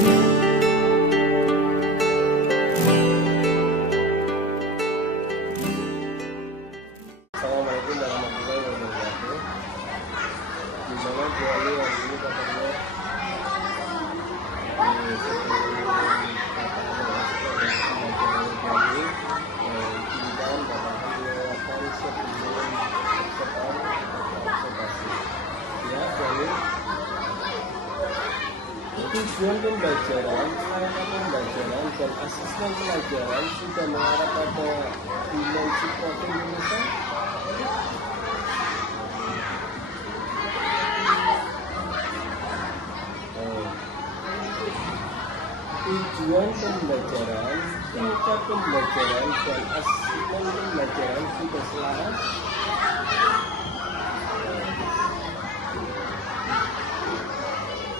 Assalamualaikum warahmatullahi wabarakatuh. Gimana jualnya yang ini katanya tujuan pembelajaran, sarana pembelajaran, dan asesmen pelajaran sudah mengarah pada dimensi profil Indonesia. Tujuan pembelajaran, tingkat pembelajaran, dan asesmen pembelajaran sudah selaras.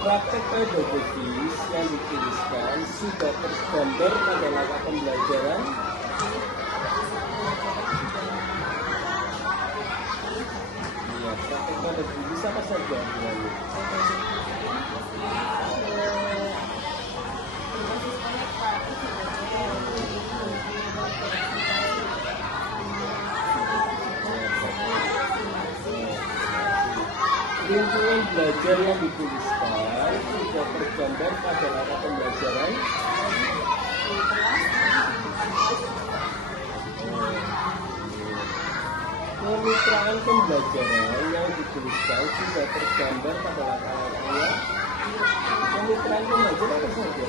Praktek pedagogis yang dituliskan sudah tergambar pada langkah pembelajaran. Iya, praktek pedagogis apa saja? Lingkungan belajar yang dituliskan sudah tergambar pada langkah pembelajaran. Kemitraan pembelajaran yang dituliskan sudah tergambar pada langkah-langkahnya. Kemitraan pembelajaran apa saja?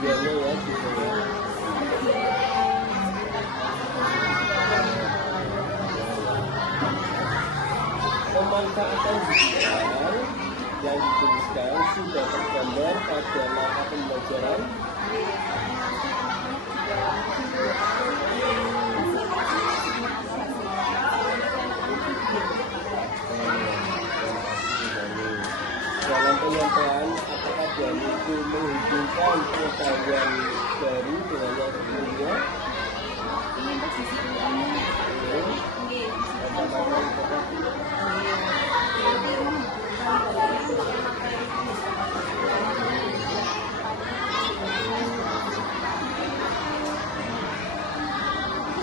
Biasanya ya gitu ya. Pemanfaatan digital yang dituliskan sudah tergambar pada langkah pembelajaran. Dalam penyampaian, apakah dia itu menghubungkan pengetahuan baru dengan yang sebelumnya?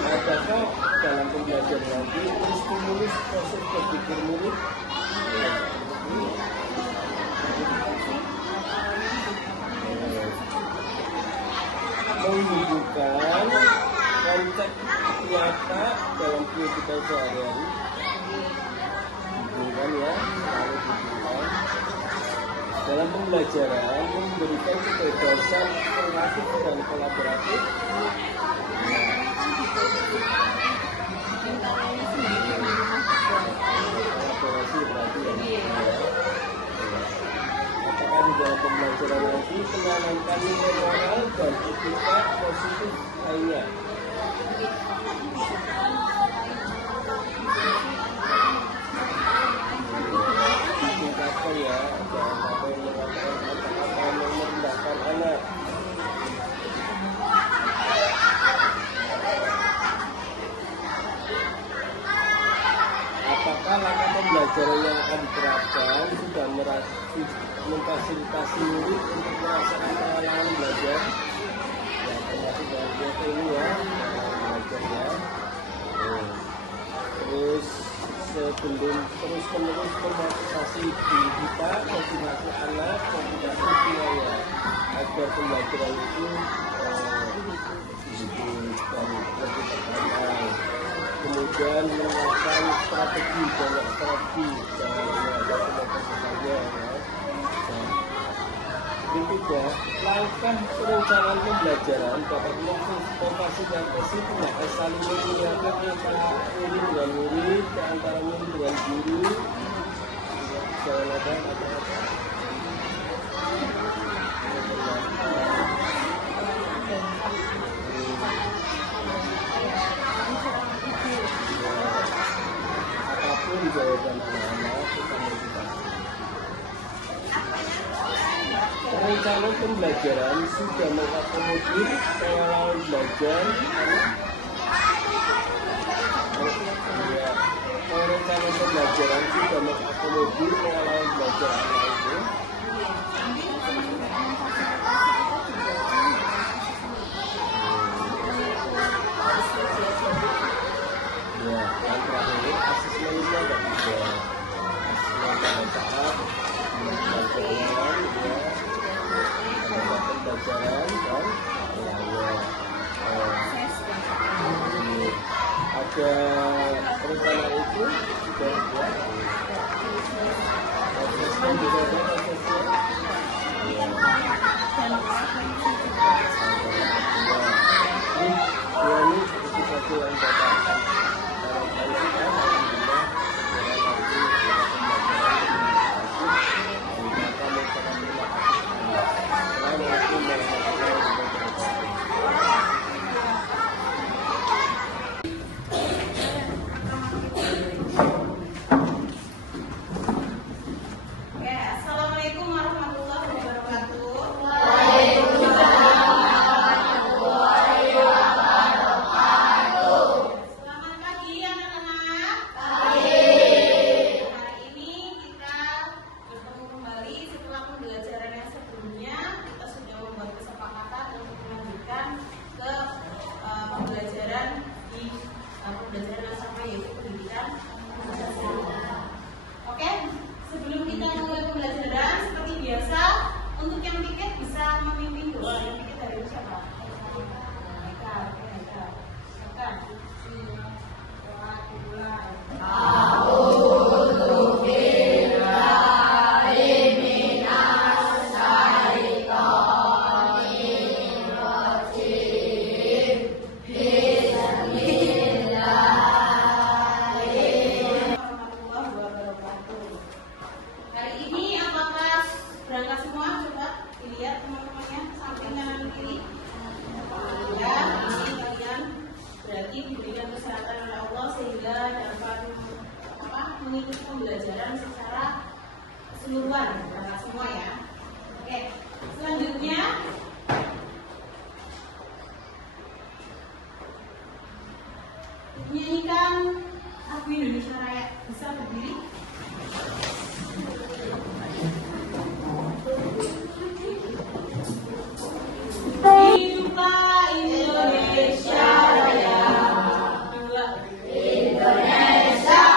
Adakah dalam pembelajaran nanti stimulus proses berpikir murid? Menghubungkan konsep nyata dalam kehidupan sehari-hari. Hubungan ya, selalu hubungan. Dalam pembelajaran memberikan kebebasan kreatif dan kolaboratif. Kolaborasi berarti ya. Apakah di dalam pembelajaran nanti menanamkan nilai moral dan etika positif lainnya? Ditingkatkan ya, jangan sampai mengatakan kata-kata merendahkan anak. Apakah langkah pembelajaran yang akan diterapkan sudah memfasilitasi murid untuk merasakan pengalaman belajar? Ya, termasuk dalam ini ya, belajarnya. Terus sebelum terus-menerus memotivasi diri kita, motivasi anak, motivasi semuanya agar pembelajaran itu dan lebih terkenal. Kemudian menerapkan strategi, banyak strategi dalam menghadapi saja. Ketiga, langkah perencanaan pembelajaran dapat memfasilitasi pembelajaran saling mengingatkan antara murid dengan murid, antara murid dengan guru. Jangan ada kata-kata. Apapun jawaban anak-anak kita motivasi. Perencanaan pembelajaran sudah mengakomodir pengalaman belajar anak. pembelajaran sudah mengakomodir pengalaman belajar anak itu? Ya, yang terakhir asesmennya nggak bisa. Asesmen pada saat pembelajaran, ya, pada pembelajaran dan ada rencana itu sudah buat asesmen juga ada prosesnya. Ini seperti satu yang dikatakan mengikuti pembelajaran secara keseluruhan, berangkat semua ya. Oke, selanjutnya nyanyikan lagu Indonesia Raya. Bisa berdiri? Hiduplah Indonesia Raya. Indonesia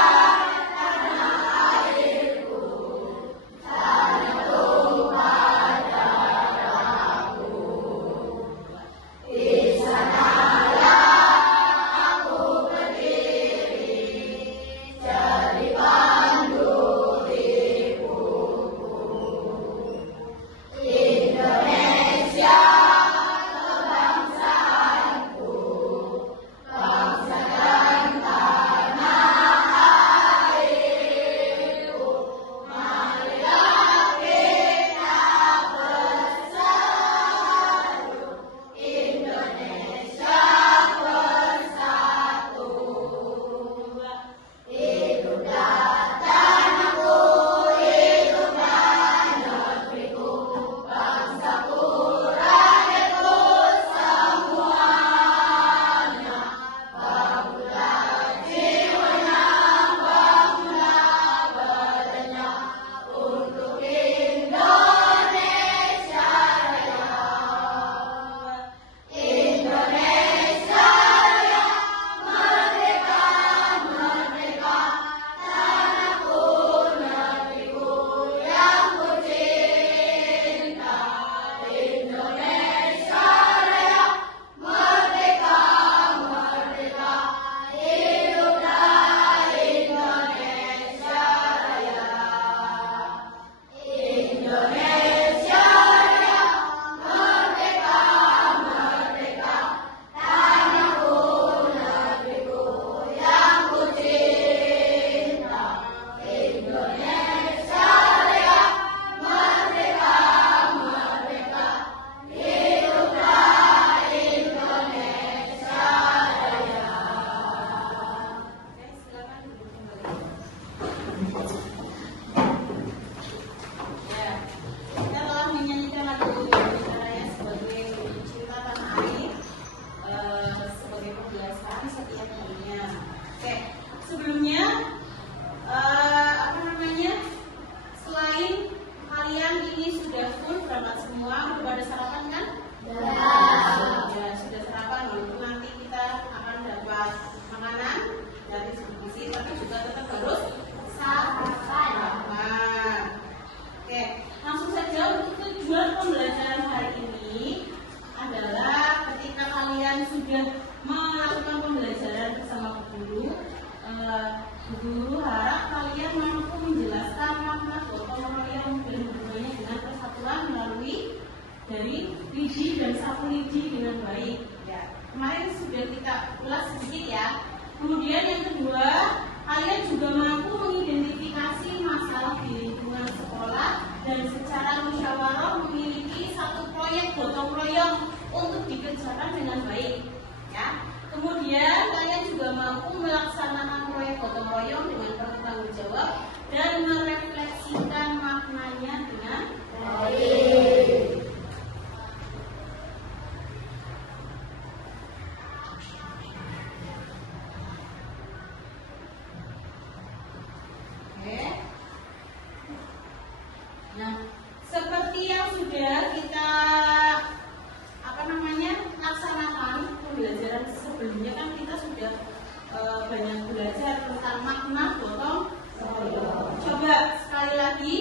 banyak belajar tentang makna gotong royong. Coba sekali lagi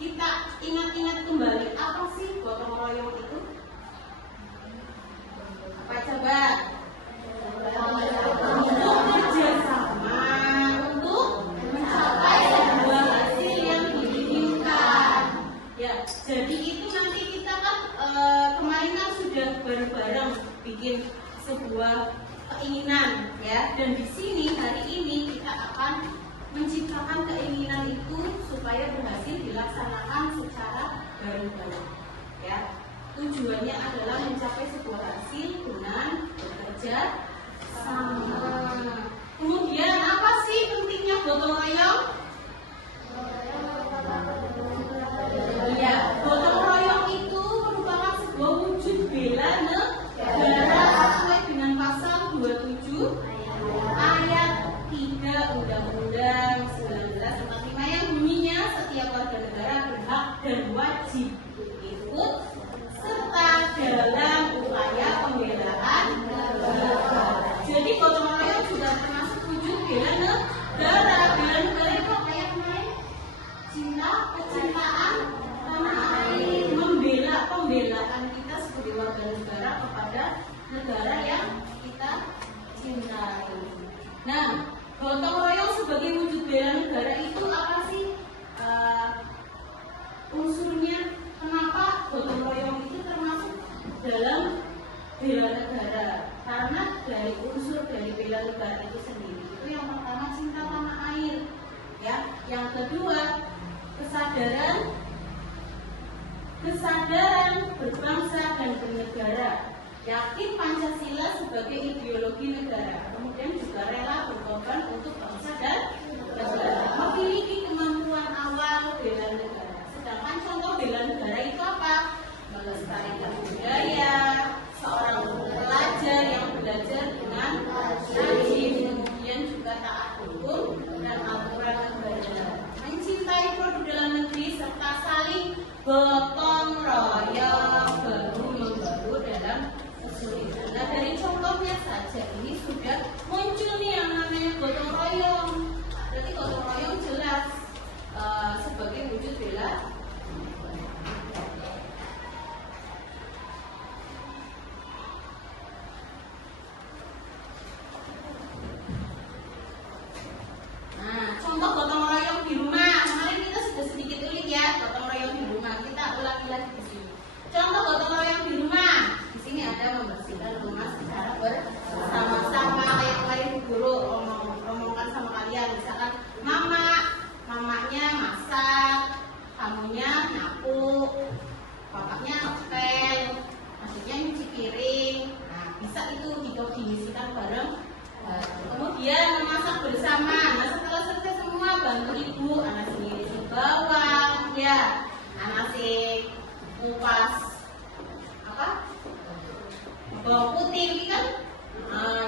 kita ingat-ingat kembali apa sih gotong royong itu? Apa coba? Untuk kerjasama untuk mencapai sebuah hasil yang diinginkan. Ya, jadi itu nanti kita kan kemarin kan sudah bareng-bareng bikin sebuah keinginan, ya. Dan di sini hari ini kita akan menciptakan keinginan itu supaya berhasil dilaksanakan secara bareng-bareng, ya. Tujuannya adalah mencapai sebuah hasil dengan bekerja sama. Kemudian apa sih pentingnya gotong royong? Ya, gotong royong itu merupakan sebuah wujud bela negara sesuai dengan pasal 27 ayat 3 Undang-Undang 1945 yang bunyinya setiap warga negara berhak dan wajib ikut serta dalam upaya pembelaan negara. Jadi gotong royong juga termasuk wujud bela negara. Bela negara itu kayak kemarin cinta, kecintaan tanah air, membela pembelaan kita sebagai warga negara kepada negara yang kita cintai. Nah, gotong royong sebagai wujud bela negara itu apa sih unsurnya? Kenapa gotong royong itu termasuk dalam bela negara? Karena dari unsur dari bela negara itu sendiri itu yang pertama cinta tanah air, ya. Yang kedua kesadaran berbangsa dan bernegara, yakin Pancasila sebagai ideologi negara, kemudian juga rela berkorban untuk bangsa dan negara, memiliki kemampuan awal bela negara. Sedangkan contoh bela negara itu apa? Melestarikan budaya, seorang pelajar yang belajar dengan rajin, kemudian juga taat hukum dan aturan negara, mencintai produk dalam negeri serta saling gotong royong baru membaru dalam kesulitan. Nah, dari contohnya saja ini sudah muncul nih yang namanya gotong royong. Berarti gotong royong jelas sebagai wujud bela. Nah, contoh gotong royong di rumah. Kemarin kita sudah sedikit ulik ya, gotong royong di rumah. Kita ulangi lagi di sini. Contoh gotong royong di rumah. Di sini ada membersihkan rumah secara bersama-sama. Kayak kemarin guru omongkan sama kalian. Misalkan mamanya masak, kamunya nyapu, bapaknya ngepel, maksudnya nyuci piring. Nah, bisa itu dikoordinasikan bareng. Kemudian memasak bersama. Nah, setelah selesai semua bantu ibu, anak sendiri si bawang, ya, anak si kupas bawang putih kan.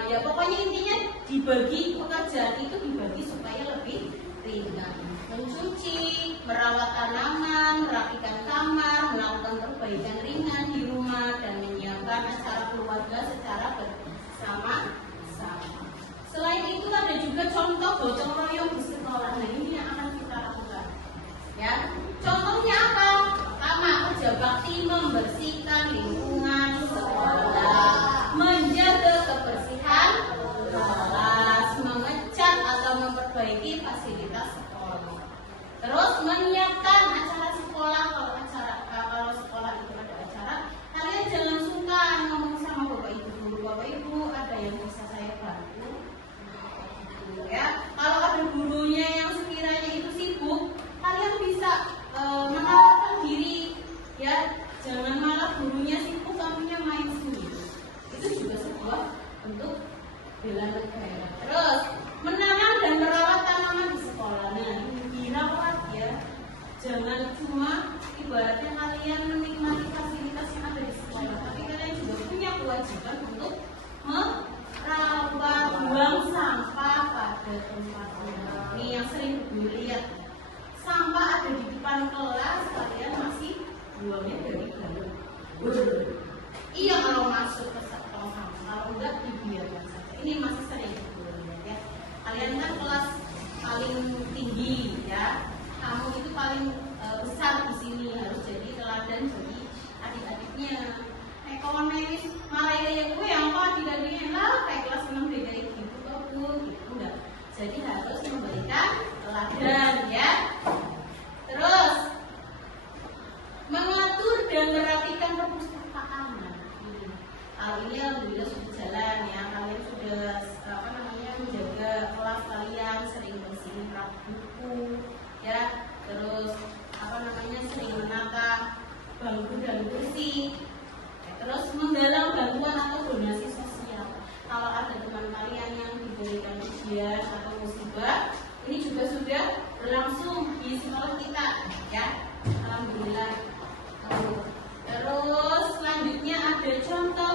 Ya pokoknya intinya dibagi pekerjaan itu dibagi supaya lebih ringan. Mencuci, merawat tanaman, merapikan kamar, melakukan perbaikan ringan di rumah dan menyiapkan acara keluarga secara bersama-sama. Selain itu ada juga contoh gotong royong di sekolah. Nah, ini yang akan kita lakukan. Ya, contohnya apa? Pertama, kerja bakti membersihkan lingkungan sekolah, menjaga kebersihan kelas, mengecat atau memperbaiki fasilitas sekolah. Terus menyiapkan acara sekolah. Kalau sekolah itu ada acara, kalian jangan sungkan ngomong sama bapak ibu guru. Bapak ibu, ada yang bisa saya bantu? Ya, kalau ada gurunya yang sekiranya itu sibuk, kalian bisa menawarkan diri, ya. Jangan malah gurunya sibuk, kamunya main sendiri. Itu juga sebuah bentuk bela negara. Terus menanam dan merawat tanaman di sekolah. Nah, dirawat ya. Jangan cuma ibaratnya kalian menikmati fasilitas yang ada di sekolah, tapi kalian juga punya kewajiban untuk merawat, buang sampah pada tempatnya. Ini yang sering dulu lihat, sampah ada di depan kelas, kalian masih buangnya dari dalam. Iya, kalau masuk ke tong sampah, kalau enggak dibiarkan saja. Ini masih sering dulu lihat ya. kalian kan kelas paling tinggi ya, kamu itu paling besar di sini, harus jadi teladan bagi adik-adiknya. Kalau nangis marah kayak gue yang apa adik-adiknya lah kayak kelas 6 beda gitu kok bu, gitu enggak. Jadi harus memberikan teladan ya. Terus mengatur dan merapikan perpustakaan. Hal ini alhamdulillah sudah jalan ya, kalian sudah menjaga kelas kalian, sering bersihin rak buku ya, terus sering menata bangku dan kursi ya, terus menggalang bantuan atau donasi sosial. Kalau ada teman kalian yang diberikan ujian atau musibah, ini juga sudah berlangsung di sekolah kita ya, alhamdulillah. Terus selanjutnya ada contoh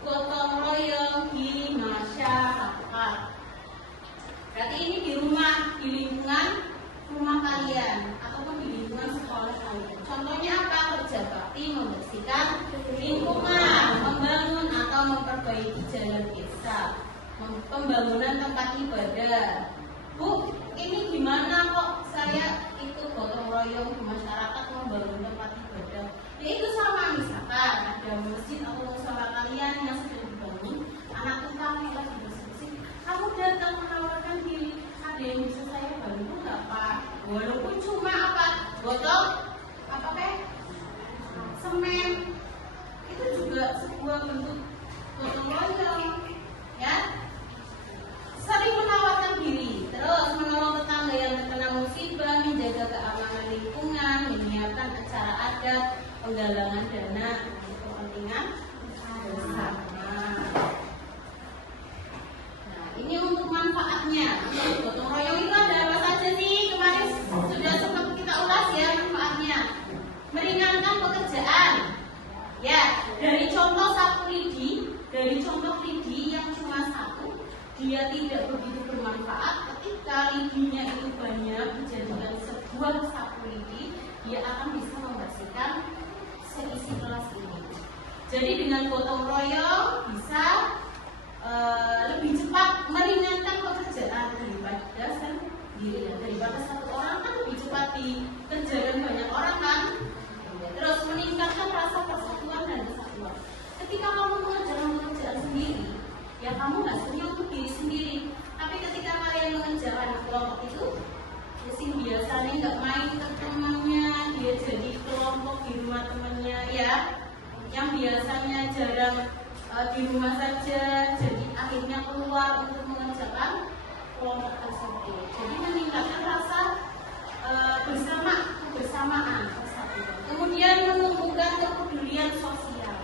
gotong royong di masyarakat. Berarti ini di rumah, di lingkungan rumah kalian ataupun di lingkungan sekolah kalian. Contohnya apa? Kerja bakti membersihkan lingkungan, membangun atau memperbaiki jalan desa, pembangunan tempat ibadah. Bu, ini gimana kok saya ikut gotong royong di masyarakat membangun tempat ibadah? Ya itu sama, misalkan ada masjid atau musola kalian yang sudah dibangun, anak tukang yang lagi bersih-bersih, kamu datang menawarkan diri, ada yang bisa saya bantu nggak Pak? Walaupun cuma apa? Botol apa semen, itu juga sebuah bentuk gotong royong ya. Sering menawarkan diri, terus menolong tetangga yang terkena musibah, menjaga keamanan lingkungan, menyiapkan acara adat, penggalangan dana untuk kepentingan bersama. Nah, ini untuk manfaatnya. Untuk gotong royong itu ada apa saja sih? Kemarin sudah sempat kita ulas ya manfaatnya. Meringankan pekerjaan. Ya, dari contoh sapu lidi yang cuma satu, dia tidak begitu bermanfaat. Ketika lidinya itu banyak dijadikan sebuah sapu lidi, dia akan bisa membersihkan seisi kelas ini. Jadi dengan gotong royong bisa lebih cepat meringankan pekerjaan daripada sendiri. Daripada satu orang kan lebih cepat dikerjakan banyak orang kan. Terus meningkatkan rasa persatuan dan kesatuan. Ketika kamu mengerjakan pekerjaan sendiri, ya kamu nggak sebenarnya untuk diri sendiri. Tapi ketika kalian mengerjakan kelompok itu, mesin biasanya nggak main ke temannya, dia jadi kelompok di rumah temannya ya. Yang biasanya jarang di rumah saja, jadi akhirnya keluar untuk mengerjakan kelompok tersebut. Jadi meningkatkan rasa kebersamaan. Kemudian menumbuhkan kepedulian sosial.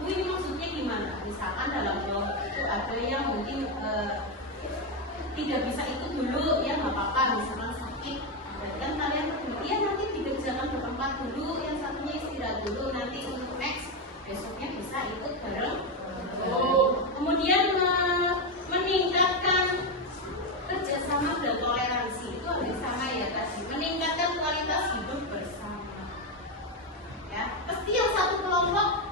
Ini maksudnya gimana? Misalkan dalam kelompok itu ada yang mungkin tidak bisa ikut dulu, ya nggak apa-apa, misalkan sakit. Berarti kan kalian ya nanti dikerjakan berempat dulu, yang satunya istirahat dulu, nanti untuk next besoknya bisa ikut bareng. Kemudian meningkatkan kerjasama dan toleransi, itu hampir sama ya tadi. Meningkatkan kualitas hidup bersama. Ya, pasti yang satu kelompok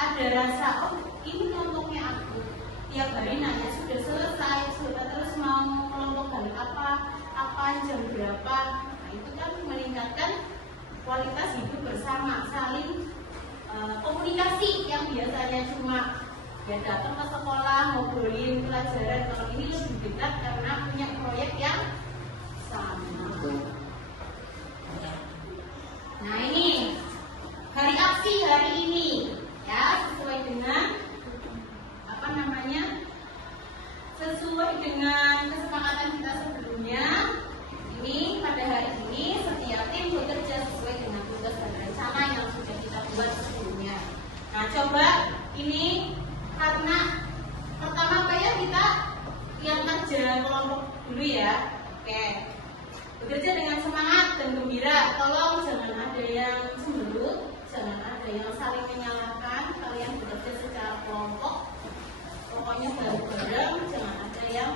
ada rasa, oh ini kelompoknya aku. Tiap hari nanya sudah selesai, sudah terus mau kelompok hari apa jam berapa. Nah, itu kan meningkatkan kualitas hidup bersama, saling komunikasi yang biasanya cuma ya datang ke sekolah ngobrolin pelajaran, kalau ini lebih dekat karena punya proyek yang sama. Nah ini hari aksi hari ini ya, sesuai dengan sesuai dengan kesepakatan kita sebelumnya. Ini pada hari ini setiap tim bekerja sesuai dengan tugas dan rencana yang sudah kita buat sebelumnya. Nah coba ini karena pertama apa ya, kita yang kerja kelompok dulu ya. Oke, bekerja dengan semangat dan gembira. Tolong jangan ada yang cemberut, jangan ada yang saling menyalahkan. Kalian bekerja secara kelompok, pokoknya bareng-bareng, jangan ada yang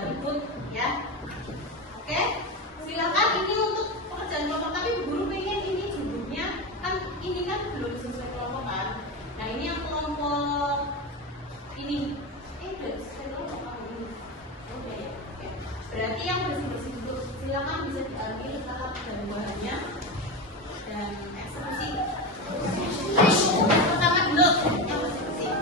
ribut ya. Oke, silakan ini untuk pekerjaan kelompok. Tapi guru pengen ini judulnya kan ini kan belum sesuai kelompok kan. Nah ini yang kelompok ini, sesuai kelompok apa ini? Udah ya. Berarti yang bersih-bersih dulu, silakan bisa diambil tahap dari bahannya dan eksekusi. Pertama dulu yang bersih-bersih.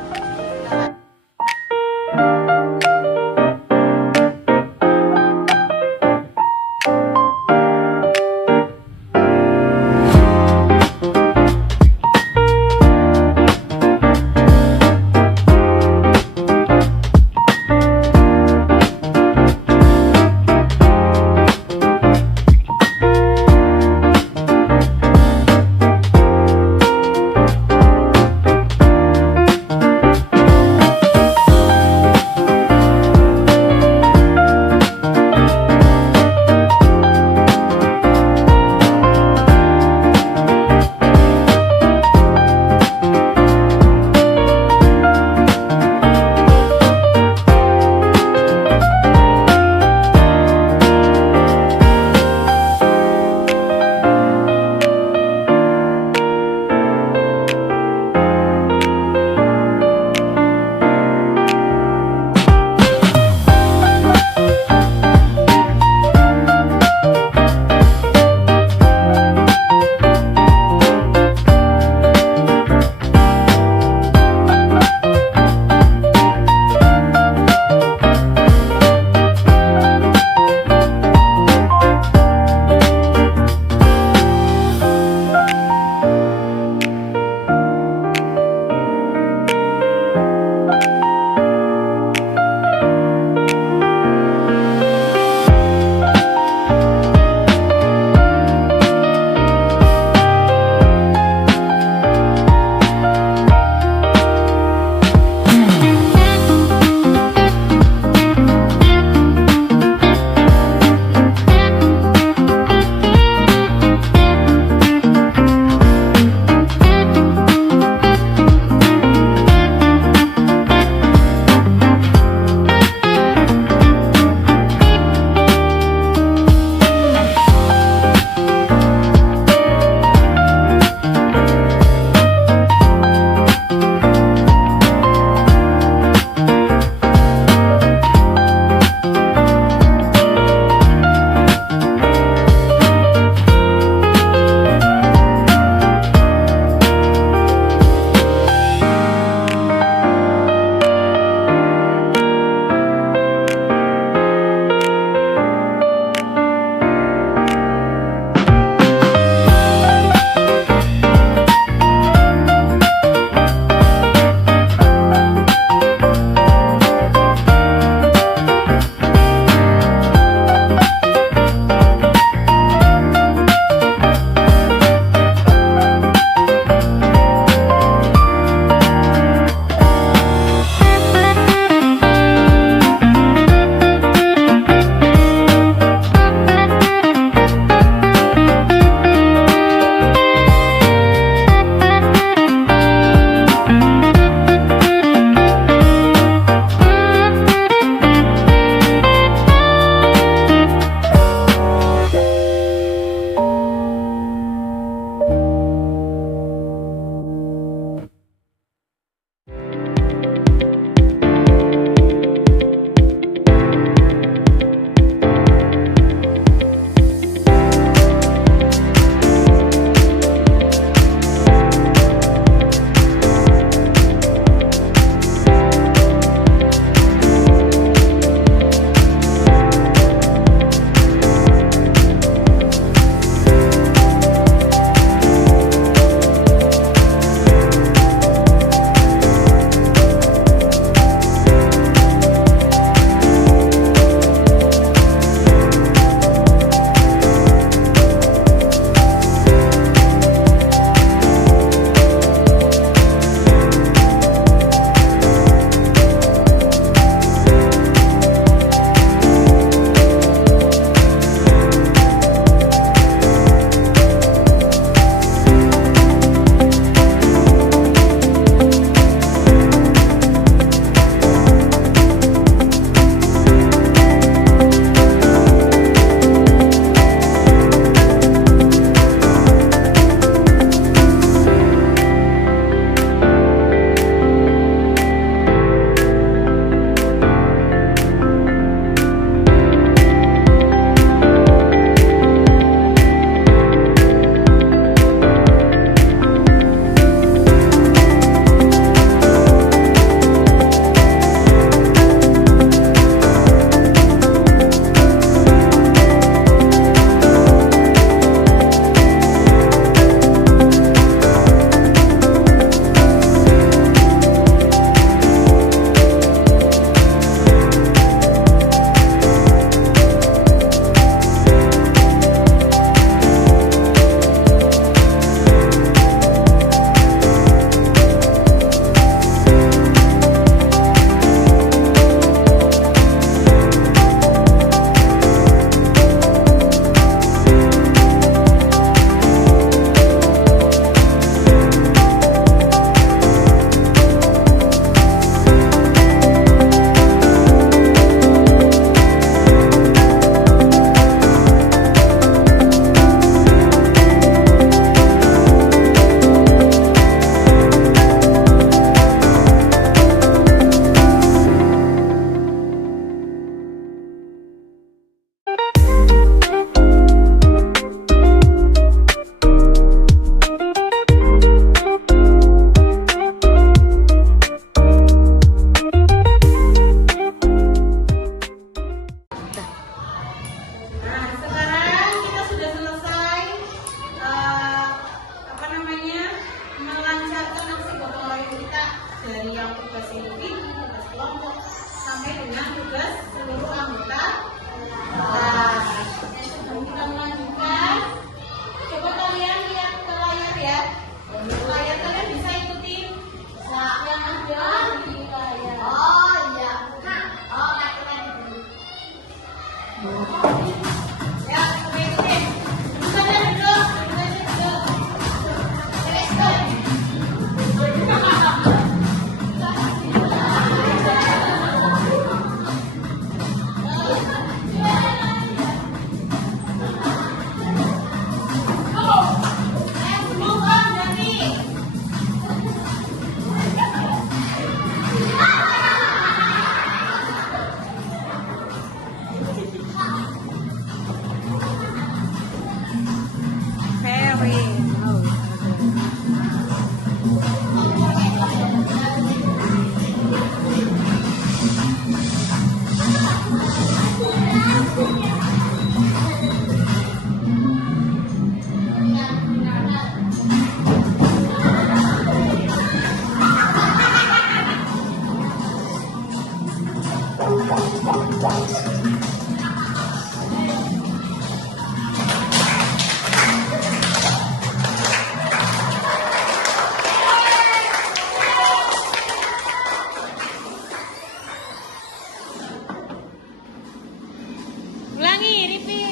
Ulangi, repeat.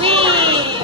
Wih.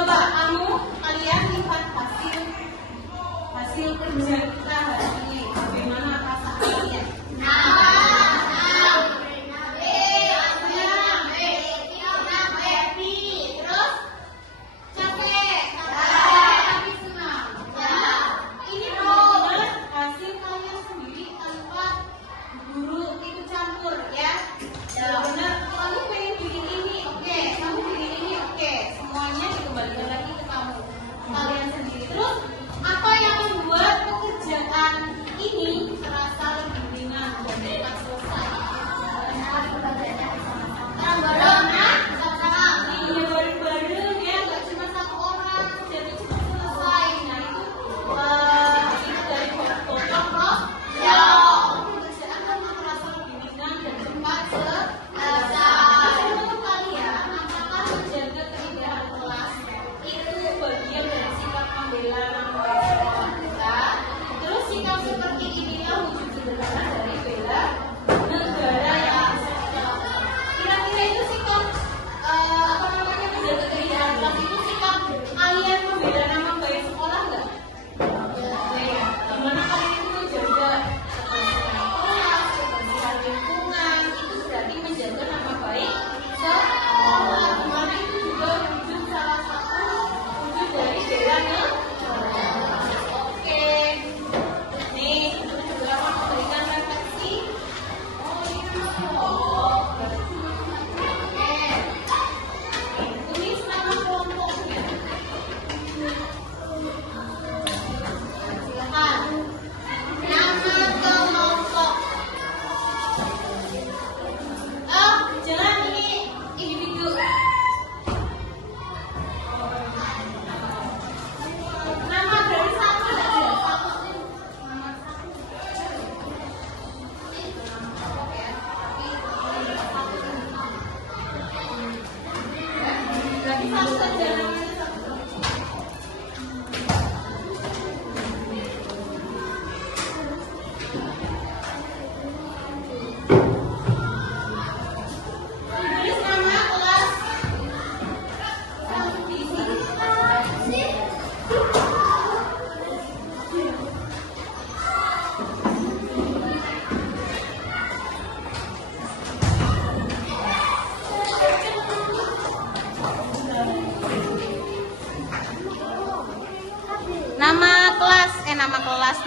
Coba kalian lihat hasil kerja kita hari ini. Bagaimana rasa kalian?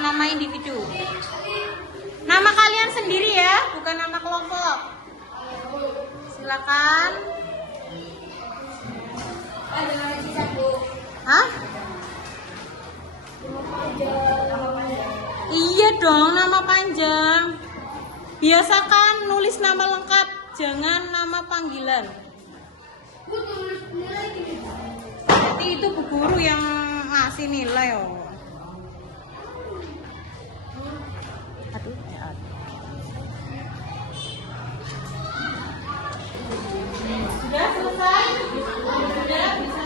Nama individu. Nama kalian sendiri ya, bukan nama kelompok. Silakan. Hah? Iya dong, nama panjang. Biasakan nulis nama lengkap, jangan nama panggilan. Jadi itu bu guru yang ngasih nilai. Sudah selesai? Sudah bisa.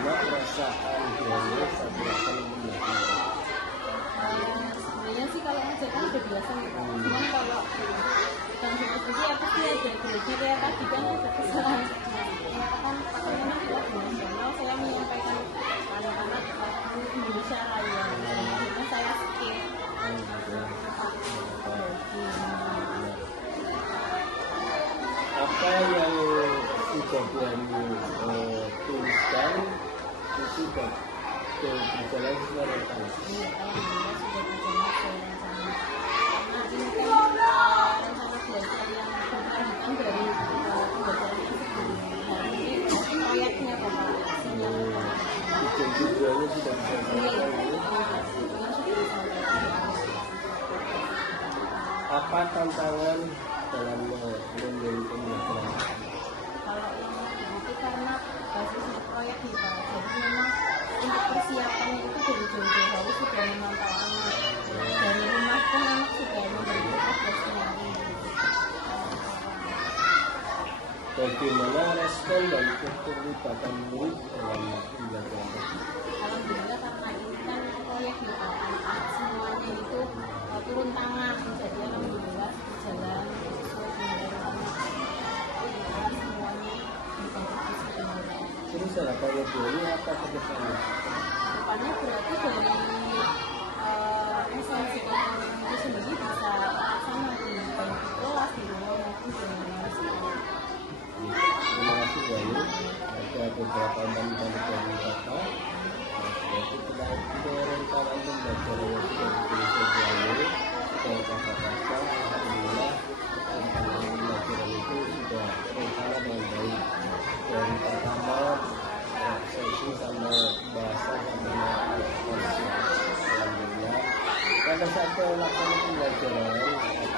bagaimana perasaan Diani saat melakukan pembelajaran? Sebenarnya sih kalau ngajar kan udah biasa ya Pak. Cuman kalau dan seperti apa sih ada gereja ya tadi kan ada kesalahan mengatakan katanya kan kita nasional saya menyampaikan anak-anak Indonesia Raya. Akhirnya saya skip. Apa yang sudah Diani tuliskan itu sudah berjalan sesuai rencana? Iya, alhamdulillah sudah berjalan sesuai rencana. Karena ini kan rencana belajar yang berkelanjutan dari pembelajaran yang sebelumnya. Nah, ini proyeknya Bapak, hasilnya. Tujuannya sudah bisa disampaikan. Apa tantangan dalam memilih pembelajaran? Kalau yang itu karena basisnya proyek nih Pak, jadi memang untuk persiapannya itu dari jauh-jauh hari sudah memantau anak. Dari rumah pun anak sudah memberi tugasnya. Bagaimana respon dan keterlibatan murid dalam pembelajaran tersebut? Alhamdulillah karena ini kan proyek nih Pak, anak-anak semuanya itu turun tangan, jadi alhamdulillah berjalan sesuai dengan rencana. Semuanya dikontribusi dengan Terus harapannya Diani apa ke depannya? depannya berarti dari esensi ekonomi itu sendiri bisa terlaksana di baik di kelas, di rumah maupun di sekolah. Terima kasih Diani. Ada beberapa teman-teman dari Bapak. Yaitu tentang perencanaan pembelajaran yang sudah ditulis Diani dan Bapak baca. Alhamdulillah rencana pembelajaran itu sudah rencana dengan baik. Dari pertama sesi sama bahasa sama konsep. Alhamdulillah pada saat pelaksanaan pembelajaran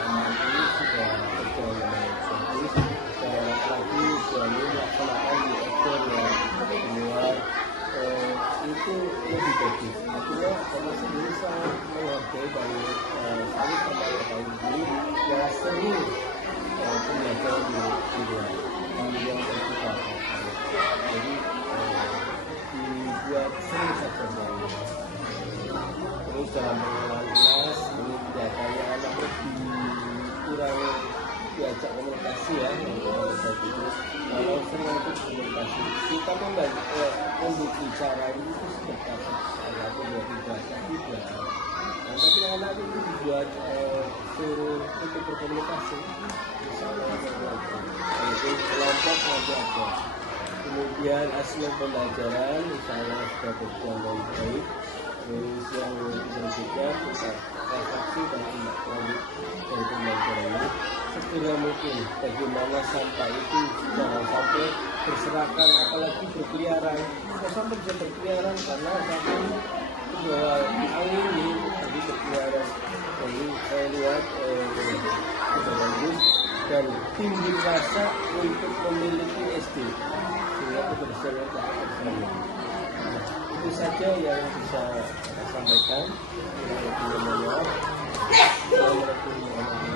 anak ini sudah berjalan dengan bagus. Dan lagi Diani melaksanakan di ekor yang luar itu lebih bagus. Artinya kami sendiri sangat menghargai dan sangat berterima kasih yang sering pembelajaran di luar yang terbuka. Jadi dibuat sering saja terus dalam pengelolaan kelas ini kelihatannya anak lebih kurang diajak komunikasi ya kalau sering itu komunikasi kita untuk bicara itu sebentar saja dua tiga tidak tapi anak itu dibuat suruh untuk berkomunikasi misalnya itu kelompok nanti ada kemudian hasil pembelajaran misalnya sudah berjalan dengan baik terus yang selanjutnya kita refleksi dan tindak lanjut dari pembelajaran ini segera mungkin bagaimana sampah itu jangan sampai berserakan apalagi berkeliaran kalau sampai bisa berkeliaran karena sampai bahwa angin ini tadi berkeliaran jadi saya lihat sudah bagus dan tinggi rasa untuk memiliki SD sehingga kebersihannya tak bersama. Itu saja yang bisa saya sampaikan. Assalamualaikum warahmatullahi wabarakatuh.